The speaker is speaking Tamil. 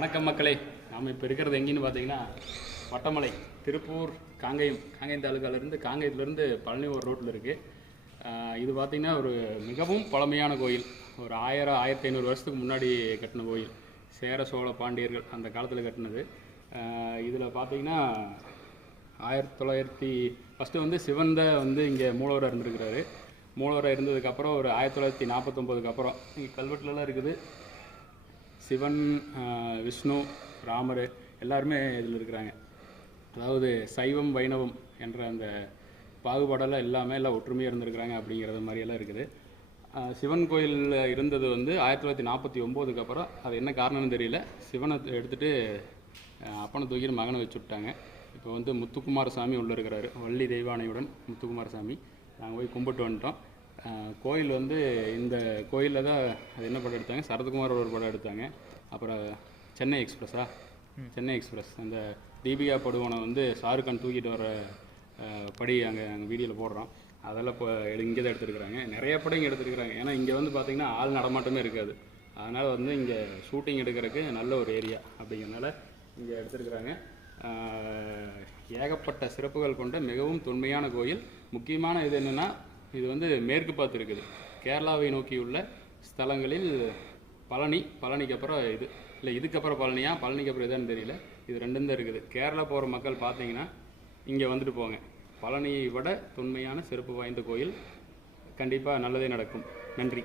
வணக்கம் மக்களே. நாம் இப்போ இருக்கிறது எங்கேன்னு பார்த்தீங்கன்னா வட்டமலை, திருப்பூர், காங்கேயம் தாலுக்காலேருந்து காங்கேயத்துலேருந்து பழனி ஒரு ரோட்டில் இருக்குது. இது பார்த்திங்கன்னா ஒரு மிகவும் பழமையான கோயில். ஒரு 1500 வருஷத்துக்கு முன்னாடி கட்டின கோயில். சேர சோழ பாண்டியர்கள் அந்த காலத்தில் கட்டினது. இதில் பார்த்திங்கன்னா 1900 ஃபஸ்ட்டு வந்து சிவன் தான் வந்து இங்கே மூலவராக இருந்திருக்கிறாரு. மூலவராக இருந்ததுக்கப்புறம் ஒரு 1949க்கு அப்புறம் இங்கே கல்வெட்டுலலாம் இருக்குது. சிவன், விஷ்ணு, ராமர் எல்லாருமே இதில் இருக்கிறாங்க. அதாவது சைவம் வைணவம் என்ற அந்த பாகுபாடெல்லாம் எல்லாம் ஒற்றுமையாக இருந்திருக்கிறாங்க அப்படிங்கிறது மாதிரியெல்லாம் இருக்குது. சிவன் கோயிலில் இருந்தது வந்து 1949க்கு அப்புறம் அது என்ன காரணம்னு தெரியல. சிவனை எடுத்துகிட்டு அப்பனை தூக்கிட்டு மகனை வச்சு விட்டாங்க. இப்போ வந்து முத்துக்குமாரசாமி உள்ளே இருக்கிறாரு, வள்ளி தெய்வானையுடன் முத்துக்குமாரசாமி. நாங்கள் போய் கும்பிட்டு வந்துட்டோம். கோயில் வந்து இந்த கோயிலில் தான் அது என்ன படம் எடுத்தாங்க, சரத்குமார் ஒரு படம் எடுத்தாங்க. அப்புறம் சென்னை எக்ஸ்பிரஸ் அந்த தீபிகா படுகோனை வந்து ஷாருக்கான் தூக்கிட்டு வர படி அங்கே வீடியோவில் போடுறோம். அதெல்லாம் இப்போ இங்கே தான் எடுத்துருக்குறாங்க. நிறைய படம் இங்கே எடுத்துருக்குறாங்க. ஏன்னா இங்கே வந்து பார்த்திங்கன்னா ஆள் நடமாட்டமே இருக்காது. அதனால் வந்து இங்கே ஷூட்டிங் எடுக்கிறதுக்கு நல்ல ஒரு ஏரியா அப்படிங்கிறதுனால இங்கே எடுத்துருக்குறாங்க. ஏகப்பட்ட சிறப்புகள் கொண்ட மிகவும் தொன்மையான கோயில். முக்கியமான இது என்னென்னா, இது வந்து மேற்கு பார்த்து இருக்குது. கேரளாவை நோக்கியுள்ள ஸ்தலங்களில் பழனிக்கு அப்புறம் இதுக்கப்புறம் பழனிக்கு அப்புறம் எதான்னு தெரியல. இது ரெண்டும் தான் இருக்குது. கேரளா போகிற மக்கள் பார்த்தீங்கன்னா இங்கே வந்துட்டு போங்க. பழனியை விட தொன்மையான சிறப்பு வாய்ந்த கோயில். கண்டிப்பாக நல்லதே நடக்கும். நன்றி.